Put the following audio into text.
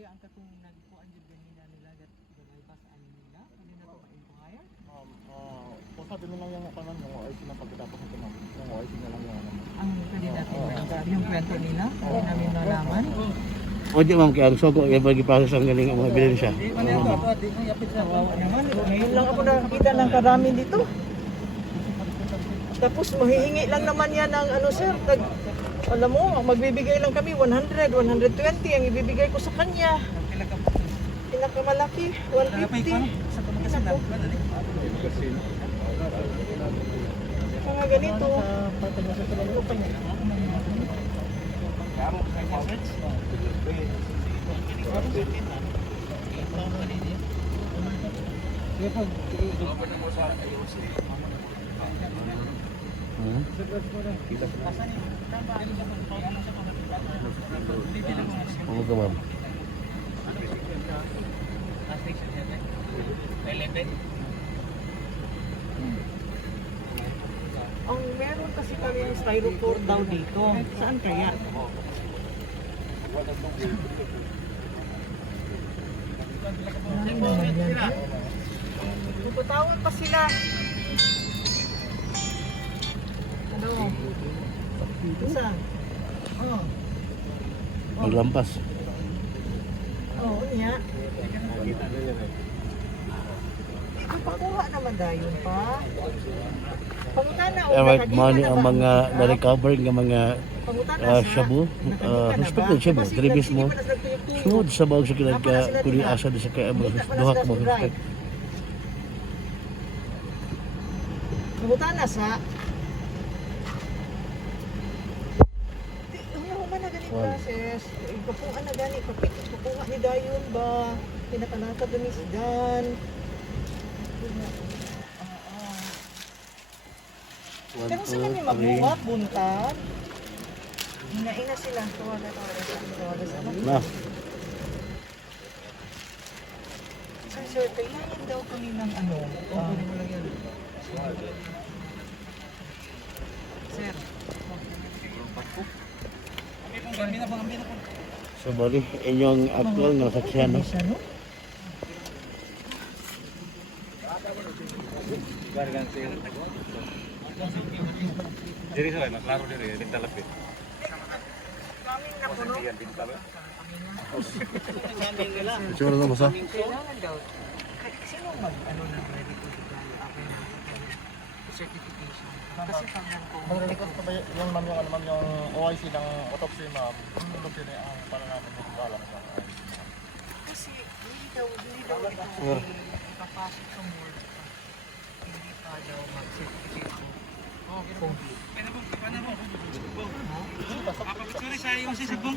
kaya ang katong nagkuan jud ganina nila gat gamay pa sa ano nila kung na to ma-inquire. Kung sabi mo lang yung kanan mo, ay sinapagkatapos ng tinang. Yung ay na lang yung ano. Ang pwede natin yung kwento nila, hindi namin nalaman. O di ma'am, kaya ang sogo, kaya pag-ipasas ang galing ang mga bilhin siya. Ngayon lang ako nakakita ng karami dito. Tapos mahihingi lang naman yan ng ano sir, alam mo, magbibigay lang kami 100, 120 ang ibibigay ko sa kanya. Pinakamalaki, 150. Mga ganito. Oo ka ma'am. Ang meron kasi kami yung styrofoam daw dito. Saan kaya? Puputawin pa sila. Ano? Isa. Oh. Maglampas. Oo, niya. Pakuha naman dayon pa. Pangutana o Alright, money ang mga na-recover ng mga shabu. Respected shabu, dili mismo. Sunod sa bawag sa kinagka kuni asa sa kaya mga duha ka mga respect. Pangutana sa man na gani process. Ipapuan na gani papuha ni dayon ba? Pinakanata dun si Dan. Pero sila may magbuhat, buntag. Hinaina sila. Tawala sa Na, Sir, kailangan daw kami ng ano. Kunin mo lang yan. Sir. so bali, inyong actual nga saksihan, no? Jadi saya nak laro dia minta lebih. Kaming na puno. Siguro na mo sa? Kailangan daw. Sino mag-ano na ready to declare after certification? Kasi pagyan ko. Mag-request pa ba yung ma'am yung ano ma'am yung OIC ng autopsy ma'am? Autopsy na ang para namin yung alam sa Kasi hindi daw ito papasok sa morgue pa. Hindi pa daw mag-certificate. Oh, kaya po. Kaya po, kaya po. Papapicture siya yung sisibong.